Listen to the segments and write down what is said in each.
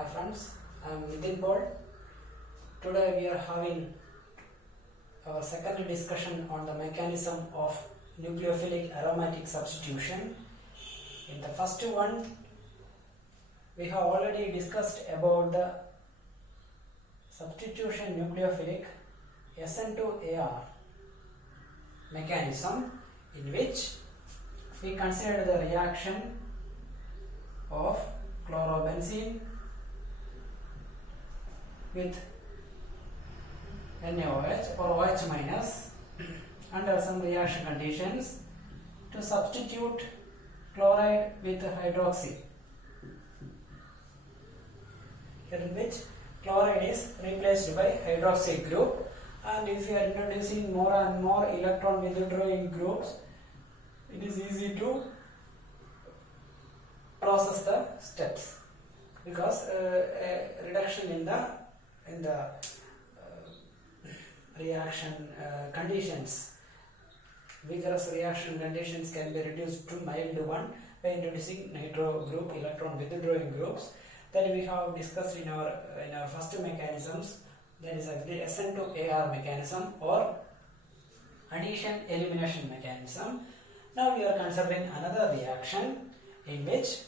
Hi friends, I am Nitin Bold. Today we are having our second discussion on the mechanism of nucleophilic aromatic substitution. In the first one, we have already discussed about the substitution nucleophilic SN to AR mechanism, in which we considered the reaction of chlorobenzene with NaOH or OH minus under some reaction conditions to substitute chloride with hydroxy, in which chloride is replaced by hydroxy group, and if you are introducing more and more electron withdrawing groups, it is easy to process the steps, because a reduction in the reaction conditions, vigorous reaction conditions can be reduced to mild one by introducing nitro group electron withdrawing groups that we have discussed in our first mechanisms, that is actually SN to AR mechanism or addition elimination mechanism. Now we are considering another reaction in which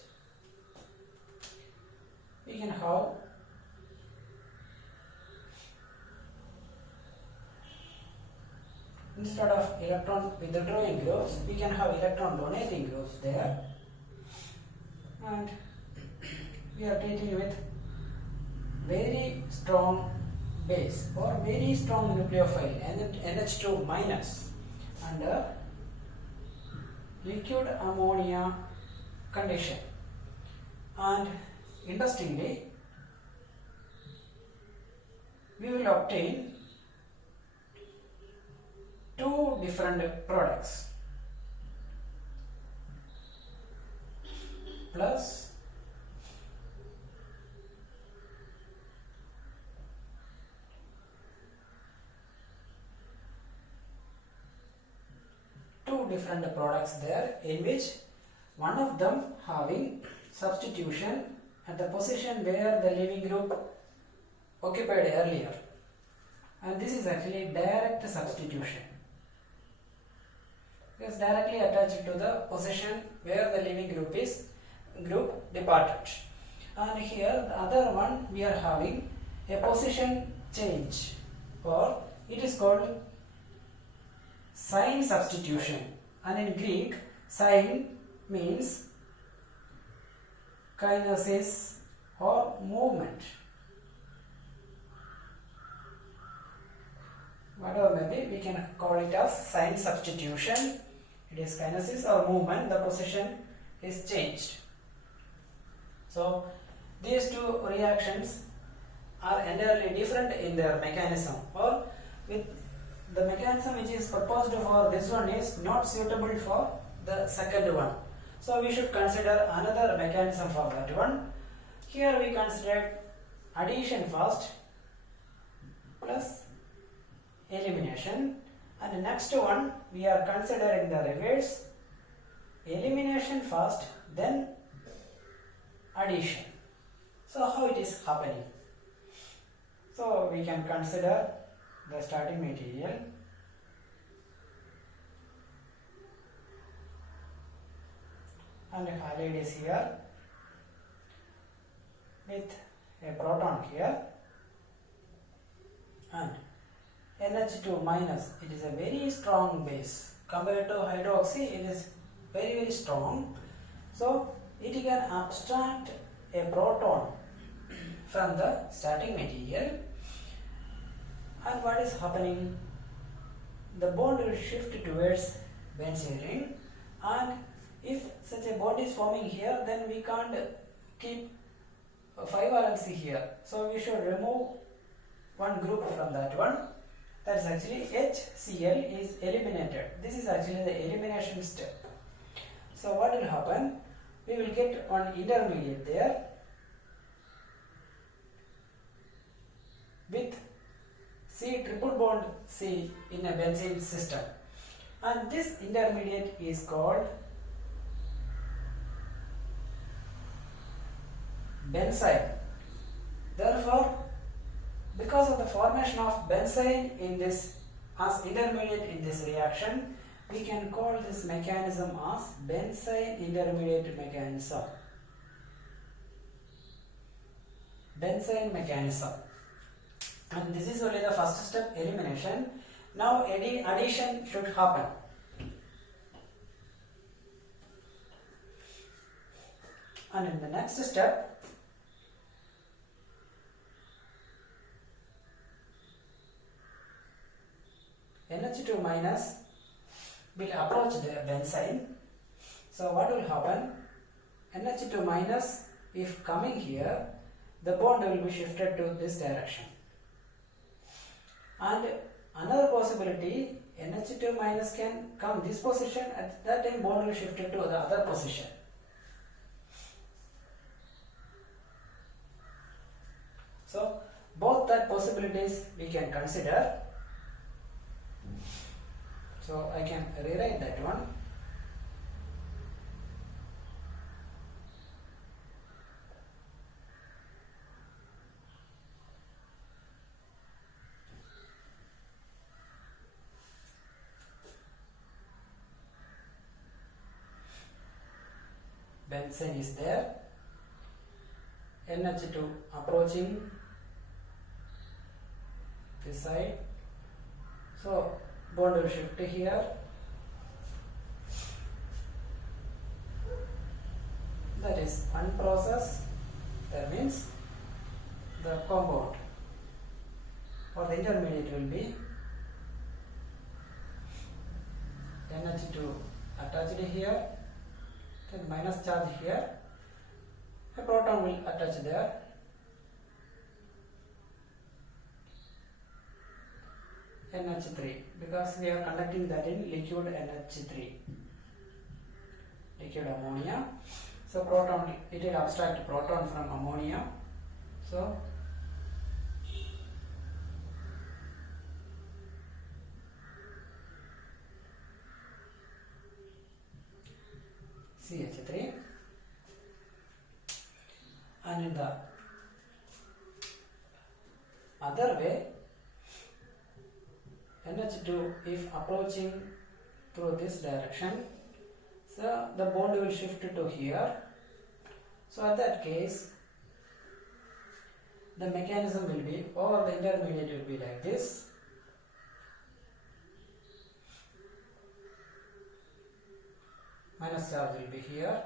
we can have instead of electron withdrawing groups, we can have electron donating groups there, and we are treating with very strong base or very strong nucleophile NH2 minus under liquid ammonia condition. And interestingly, we will obtain two different products plus two different products there, in which one of them having substitution at the position where the leaving group occupied earlier, and this is actually direct substitution. It is directly attached to the position where the leaving group departed. And here the other one we are having a position change, or it is called sign substitution, and in Greek sign means kinesis or movement. Whatever may be, we can call it as sign substitution. It is kinesis or movement, the position is changed. So these two reactions are entirely different in their mechanism, or with the mechanism which is proposed for this one is not suitable for the second one. So we should consider another mechanism for that one. Here we considered addition first plus elimination, and the next one we are considering the reverse, elimination first then addition. So how it is happening? So we can consider the starting material, and the halide is here with a proton here, and NH2 minus, it is a very strong base compared to hydroxy. It is very strong, so it can abstract a proton from the starting material. And what is happening? The bond will shift towards benzene ring, and if such a bond is forming here, then we can't keep 5 valency here, so we should remove one group from that one. That is actually HCl is eliminated. This is actually the elimination step. So what will happen? We will get one intermediate there with C triple bond C in a benzene system, and this intermediate is called benzyl formation of benzene in this as intermediate in this reaction, we can call this mechanism as benzene intermediate mechanism. Benzene mechanism. And this is only the first step, elimination. Now addition should happen. And in the next step, NH2 minus will approach the benzene. So what will happen? NH2 minus, if coming here, the bond will be shifted to this direction. And another possibility, NH2 minus can come this position, at that time bond will shift to the other position. So both that possibilities we can consider. So I can rewrite that one. Benzene is there, NH2 approaching this side, so bond will shift here. That is unprocessed, that means the compound or the intermediate will be NH2 attached here, then minus charge here, a proton will attach there, NH3, because we are conducting that in liquid NH3, liquid ammonia. So proton, it will abstract proton from ammonia. So CH3, and in the other way, NH2 if approaching through this direction, so the bond will shift to here. So at that case, the mechanism will be, or the intermediate will be like this. Minus charge will be here.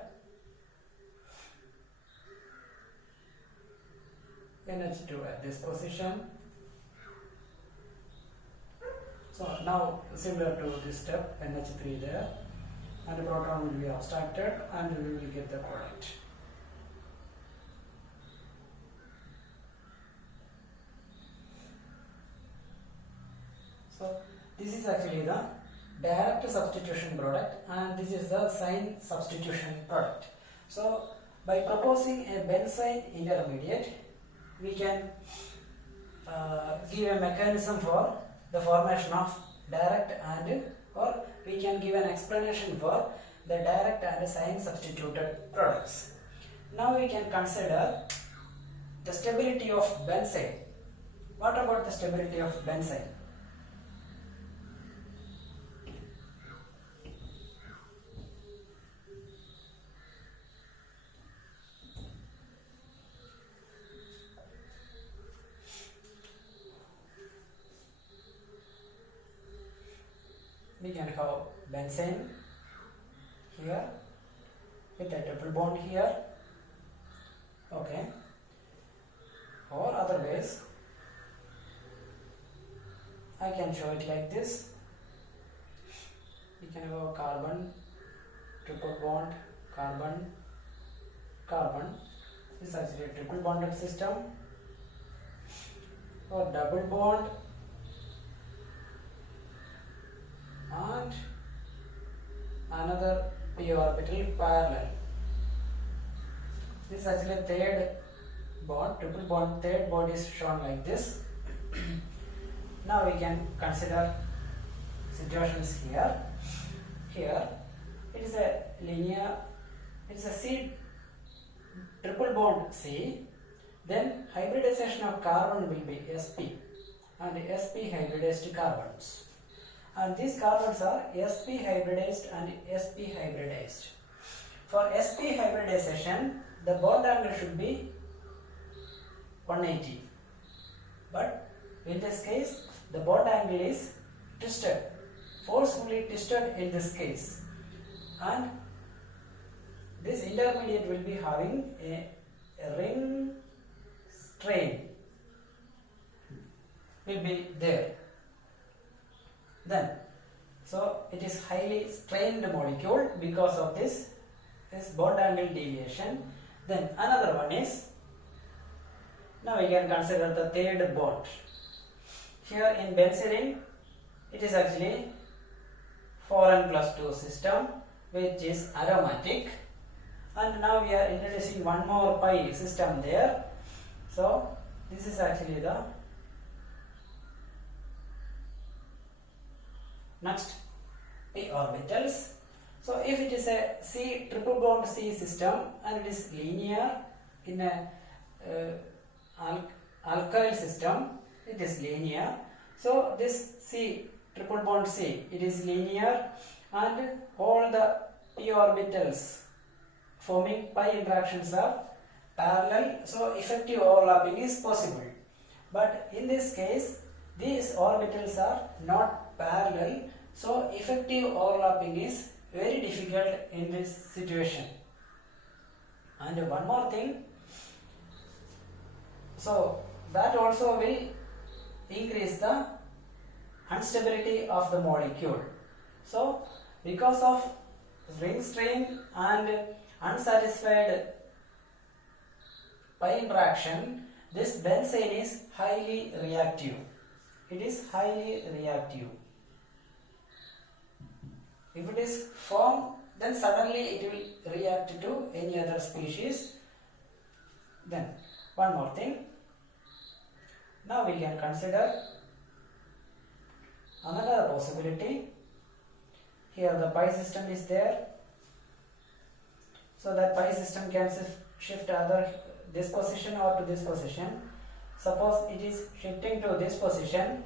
NH2 at this position. So now similar to this step, NH3 there, and the proton will be abstracted and we will get the product. So this is actually the direct substitution product and this is the sign substitution product. So by proposing a benzene intermediate, we can give a mechanism for the formation of direct and, or we can give an explanation for the direct and sign substituted products. Now we can consider the stability of benzene. What about the stability of benzene? We can have benzene here with a triple bond here, okay, or other ways I can show it like this. We can have a carbon, triple bond, carbon, carbon. This is actually a triple bonded system, or double bond and another p orbital parallel. This is actually a third bond, triple bond, third bond is shown like this. Now we can consider situations here. Here it is a linear, it is a C, triple bond C, then hybridization of carbon will be sp, and sp hybridized carbons. And these carbons are sp hybridized and sp hybridized. For sp hybridization, the bond angle should be 180. But in this case, the bond angle is twisted, forcefully twisted in this case. And this intermediate will be having a ring strain will be there. Then, so it is highly strained molecule because of this bond angle deviation. Then another one is, now we can consider the third bond. Here in benzene, it is actually 4n+2 system, which is aromatic, and now we are introducing one more pi system there. So this is actually the next p orbitals. So if it is a C triple bond C system and it is linear in a alkyl system, it is linear. So this C triple bond C, it is linear, and all the p orbitals forming pi interactions are parallel, so effective overlapping is possible. But in this case, these orbitals are not parallel, so effective overlapping is very difficult in this situation. And one more thing, so that also will increase the instability of the molecule. So because of ring strain and unsatisfied pi interaction, this benzene is highly reactive. It is highly reactive. If it is formed, then suddenly it will react to any other species. Then one more thing. Now we can consider another possibility. Here the pi system is there. So that pi system can shift either this position or to this position. Suppose it is shifting to this position.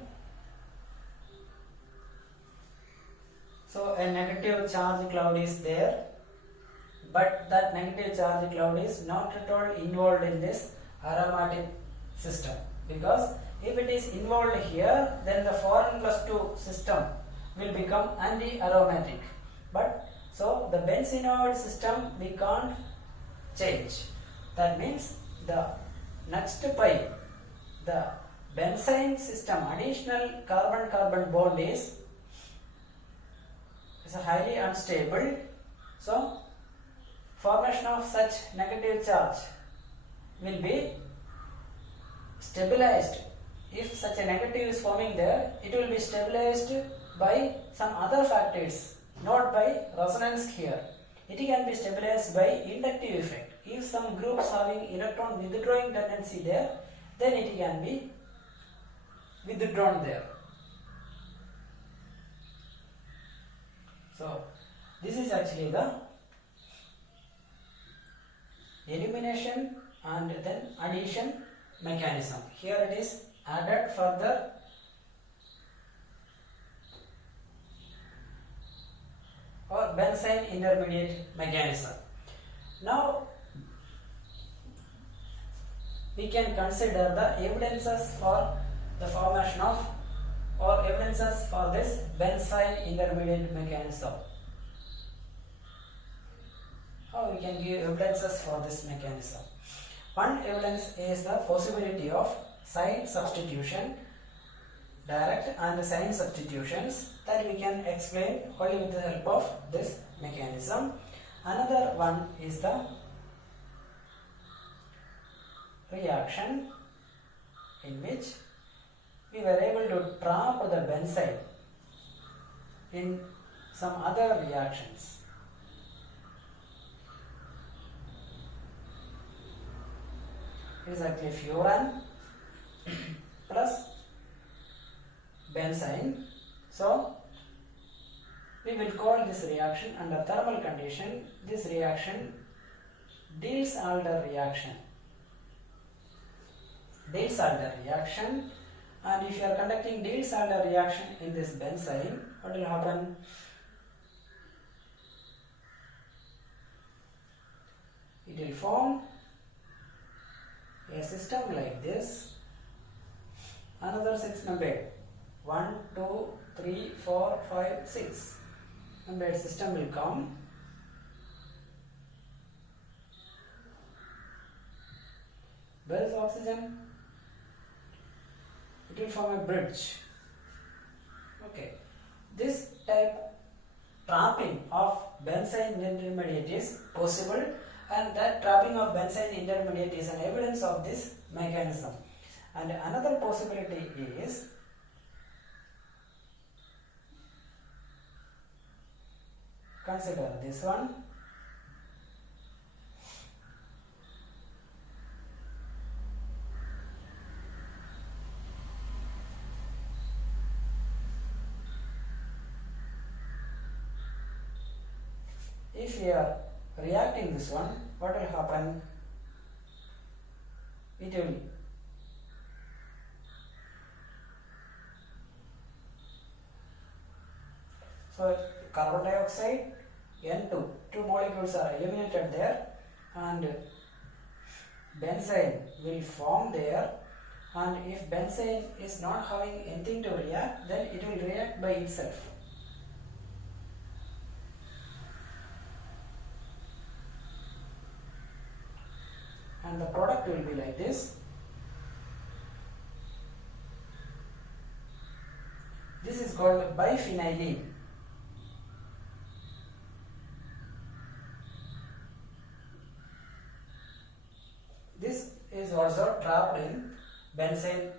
So a negative charge cloud is there, but that negative charge cloud is not at all involved in this aromatic system, because if it is involved here, then the 4n+2 system will become anti-aromatic. But so the benzenoid system we can't change. That means the next pi, the benzene system, additional carbon-carbon bond is highly unstable. So formation of such negative charge will be stabilized. If such a negative is forming there, it will be stabilized by some other factors, not by resonance here. It can be stabilized by inductive effect. If some groups having electron withdrawing tendency there, then it can be withdrawn there. So this is actually the elimination and then addition mechanism. Here it is added further or benzene intermediate mechanism. Now we can consider the evidences for the formation of or evidences for this benzene intermediate mechanism. How we can give evidences for this mechanism? One evidence is the possibility of sign substitution, direct and sign substitutions, that we can explain only with the help of this mechanism. Another one is the reaction in which we were able to trap the benzene in some other reactions. It is actually furan plus benzene. So we will call this reaction under thermal condition, this reaction Diels-Alder reaction. Diels-Alder reaction, And if you are conducting Diels-Alder reaction in this benzene, what will happen? It will form a system like this. Another 6 membered. 1, 2, 3, 4, 5, 6 membered system will come. Where is oxygen? It will form a bridge. Okay. This type trapping of benzene intermediate is possible, and that trapping of benzene intermediate is an evidence of this mechanism. And another possibility is consider this one. If we are reacting this one, what will happen? It will so carbon dioxide N2, two molecules are eliminated there, and benzene will form there. And if benzene is not having anything to react, then it will react by itself. And the product will be like this. This is called biphenylene. This is also trapped in benzene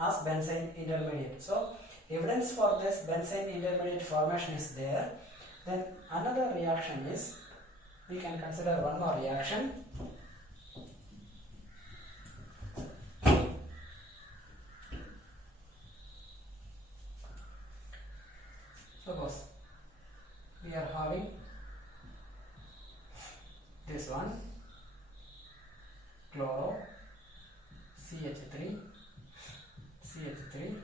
as benzene intermediate. So evidence for this benzene intermediate formation is there. Then another reaction is, we can consider one more reaction. Suppose we are having this one, chloro, CH3, CH3,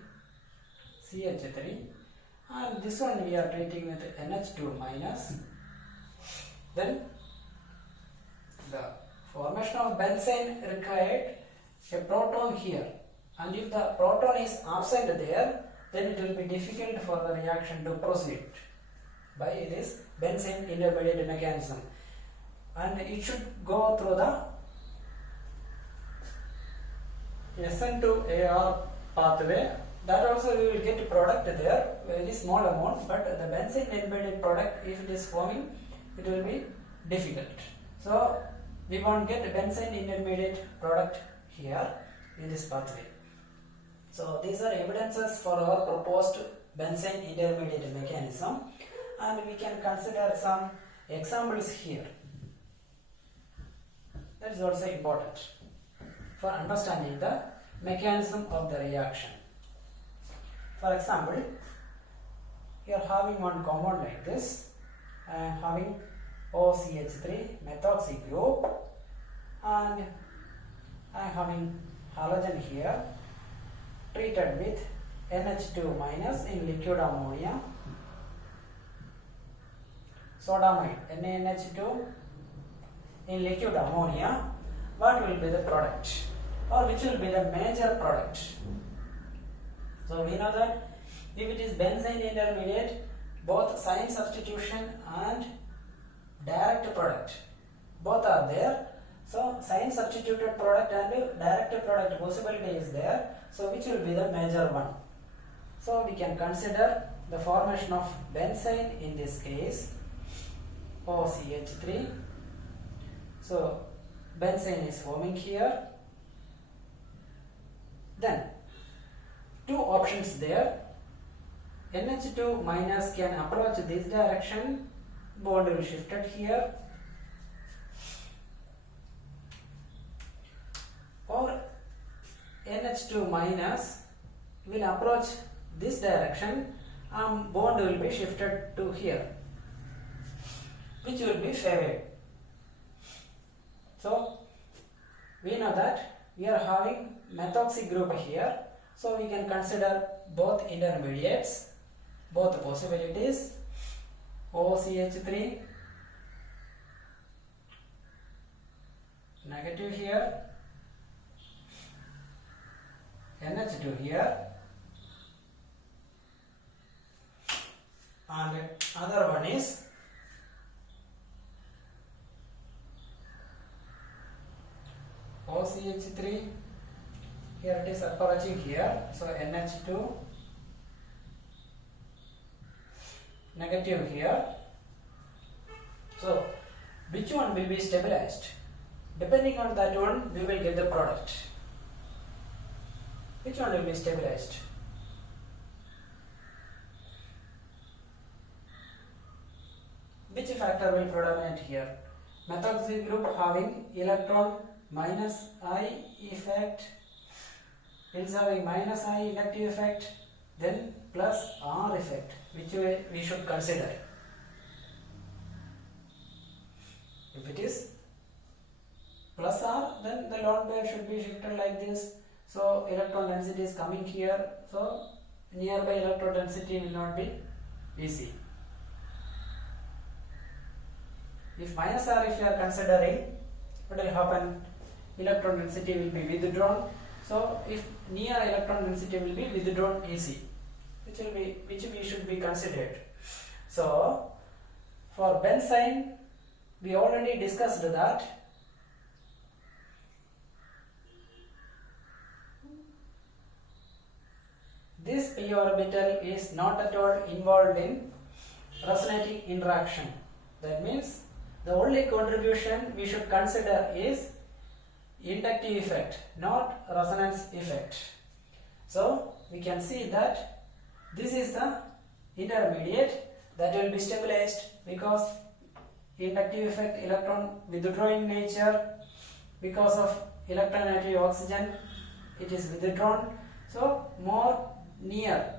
CH3, and this one we are treating with NH2 minus. Then the formation of benzene required a proton here, and if the proton is absent there, then it will be difficult for the reaction to proceed by this benzene intermediate mechanism, and it should go through the SN2AR pathway. That also we will get a product there, very small amount, but the benzene intermediate product, if it is forming, it will be difficult. So we won't get benzene intermediate product here in this pathway. So these are evidences for our proposed benzene intermediate mechanism, and we can consider some examples here. That is also important for understanding the mechanism of the reaction. For example, you are having one compound like this. I am having OCH3 methoxy group, and I am having halogen here treated with NH2 minus in liquid ammonia, sodamide NaNH2 in liquid ammonia. What will be the product, or which will be the major product? So we know that if it is benzene intermediate, both sign substitution and direct product both are there. So sign substituted product and direct product possibility is there. So which will be the major one? So we can consider the formation of benzene in this case, OCH3. So benzene is forming here. Then two options there. NH2 minus can approach this direction, bond will shifted here, or NH2 minus will approach this direction and bond will be shifted to here, which will be favored. So we know that we are having methoxy group here, So we can consider both intermediates, both possibilities, OCH3 negative here, NH2 here, and other one is OCH3, here it is approaching here, so NH2 negative here. So which one will be stabilized? Depending on that one, we will get the product. Which one will be stabilized? Which factor will predominate here? Methoxy group having electron minus I effect, is having minus I inductive effect, then plus R effect, which we should consider. If it is plus R, then the lone pair should be shifted like this. So electron density is coming here, so nearby electron density will not be easy. If minus R, if you are considering, what will happen? Electron density will be withdrawn. So if near electron density will be withdrawn easy, which we should be considered. So for benzene, we already discussed that this p orbital is not at all involved in resonating interaction. That means the only contribution we should consider is inductive effect, not resonance effect. So we can see that this is the intermediate that will be stabilized because inductive effect, electron withdrawing nature, because of electronegative oxygen it is withdrawn, so more near.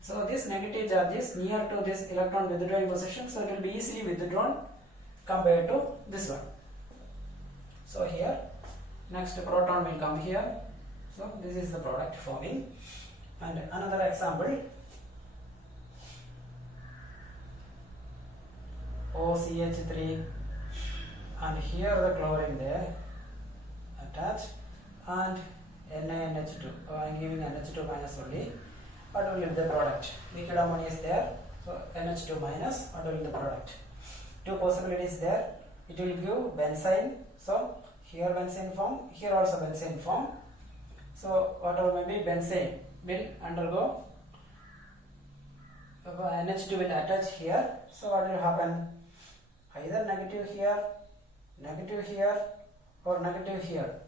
So this negative charge is near to this electron withdrawing position, so it will be easily withdrawn compared to this one. So here next proton will come here, so this is the product forming. And another example, OCH3, and here the chlorine there attached, and NaNH2. I am giving NH2 minus only. What will be the product? Liquid ammonia is there, so NH2 minus. What will be the product? Two possibilities there. It will give benzene. So here benzene form, here also benzene form. So whatever may be, benzene will undergo, NH2 will attach here. So what will happen? Either negative here, or negative here.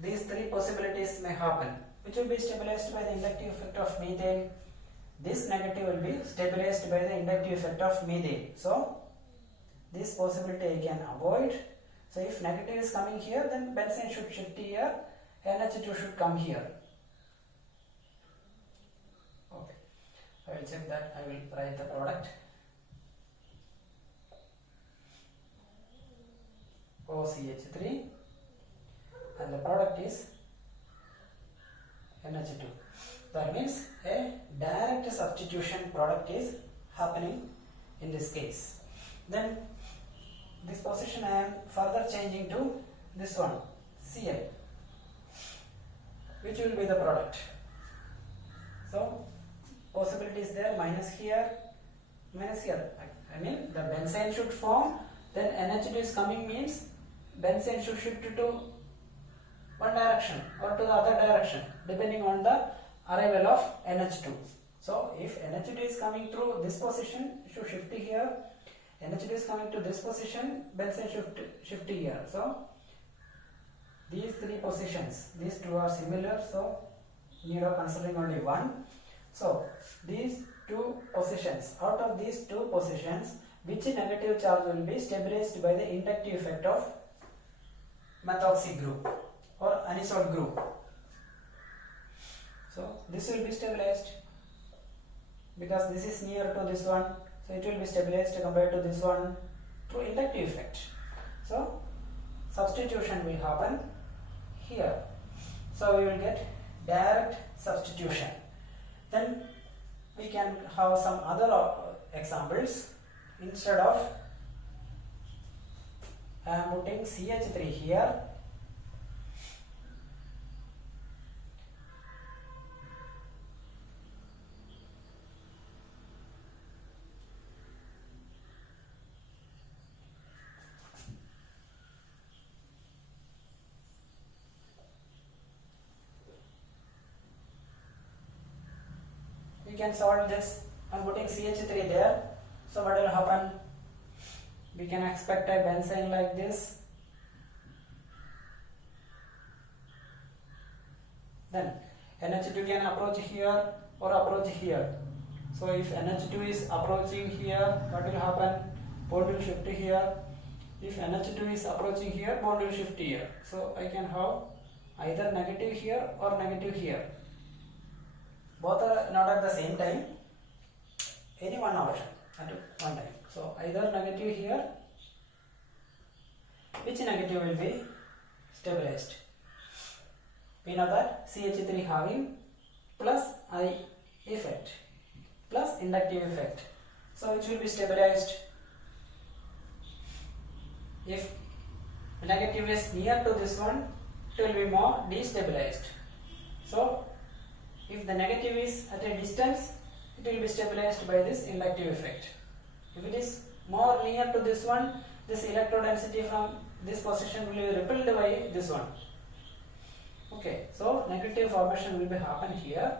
These three possibilities may happen. Which will be stabilized by the inductive effect of methane? This negative will be stabilized by the inductive effect of methane. So this possibility I can avoid. So if negative is coming here, then benzene should shift here, NH2 should come here. Okay, I will check that. I will write the product. OCH3, and the product is NH2. That means a direct substitution product is happening in this case. Then this position I am further changing to this one, Cl. Which will be the product? So possibility is there, minus here, minus here. I mean the benzene should form, then NH2 is coming means benzene should shift to one direction or to the other direction depending on the arrival of NH2. So if NH2 is coming through this position, it should shift here. NH2 is coming to this position, benzene should shift here. So these three positions, these two are similar, so you are considering only one. So these two positions, out of these two positions, which negative charge will be stabilized by the inductive effect of methoxy group or anisole group? So this will be stabilized because this is near to this one, so it will be stabilized compared to this one through inductive effect. So substitution will happen here. So we will get direct substitution. Then we can have some other examples. Instead of I am putting CH3 here, we can solve this. I am putting CH3 there, so what will happen? We can expect a benzene like this. Then NH2 can approach here or approach here. So if NH2 is approaching here, what will happen? Bond will shift here. If NH2 is approaching here, bond will shift here. So I can have either negative here or negative here. Both are not at the same time. Any one option at one time. So either negative here. Which negative will be stabilized? We know that CH3 having plus I effect plus inductive effect. So which will be stabilized? If negative is near to this one, it will be more destabilized. So if the negative is at a distance, it will be stabilized by this inductive effect. If it is more near to this one, this electrodensity from this position will be repelled by this one. Okay, so negative formation will be happen here.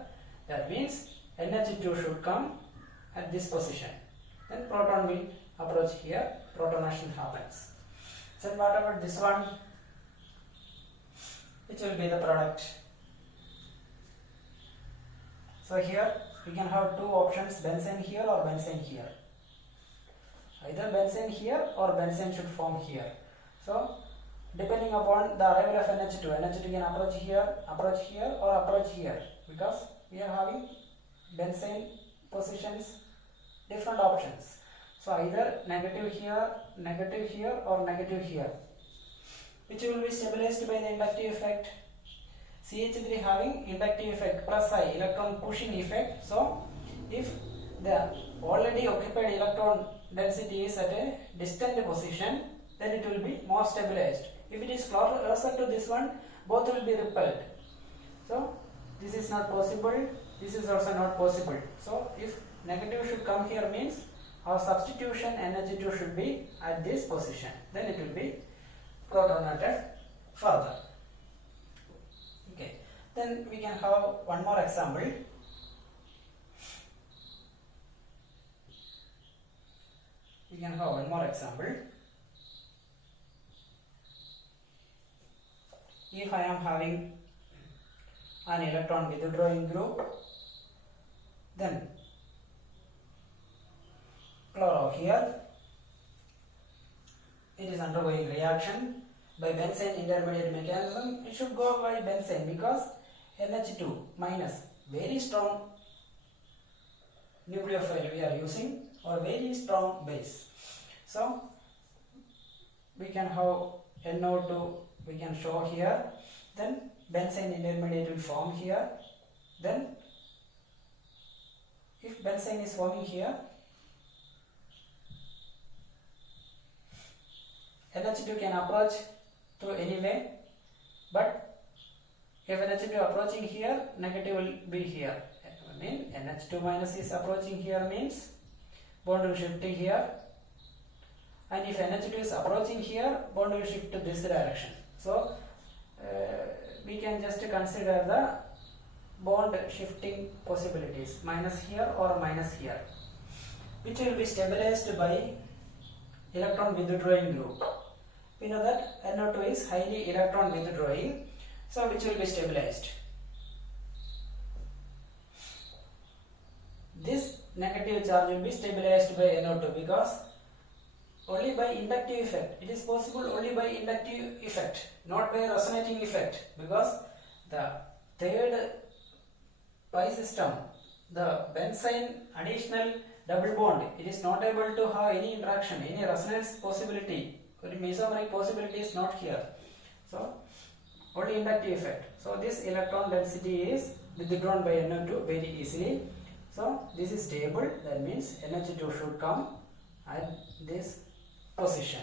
That means NH2 should come at this position. Then proton will approach here, protonation happens. So what about this one? Which will be the product? So here we can have two options, benzene here or benzene here. Either benzene here or benzene should form here. So depending upon the arrival of NH2, NH2 can approach here or approach here, because we are having benzene positions, different options. So either negative here or negative here, which will be stabilized by the inductive effect. CH3 having inductive effect plus I, electron pushing effect. So if the already occupied electron density is at a distant position, then it will be more stabilized. If it is closer to this one, both will be repelled. So this is not possible, this is also not possible. So if negative should come here means our substitution NH2 should be at this position, then it will be protonated further. Okay, then we can have one more example. If I am having an electron withdrawing group, then chloro here, it is undergoing reaction by benzene intermediate mechanism. It should go by benzene because NH2 minus, very strong nucleophile we are using, or very strong base. So we can have NO2, we can show here, then benzene intermediate will form here. Then if benzene is forming here, NH2 can approach to any way, but if NH2 approaching here, negative will be here. I mean NH2 minus is approaching here means bond will shift to here, and if NH2 is approaching here, bond will shift to this direction. So we can just consider the bond shifting possibilities, minus here or minus here, which will be stabilized by electron withdrawing group. We know that NO2 is highly electron withdrawing, so which will be stabilized. This negative charge will be stabilized by NO2 because only by inductive effect. It is possible only by inductive effect, not by resonating effect, because the third pi system, the benzene additional double bond, it is not able to have any interaction, any resonance possibility, or mesomeric possibility is not here. So only inductive effect. So this electron density is withdrawn by NO2 very easily. So this is stable, that means NH2 should come at this position.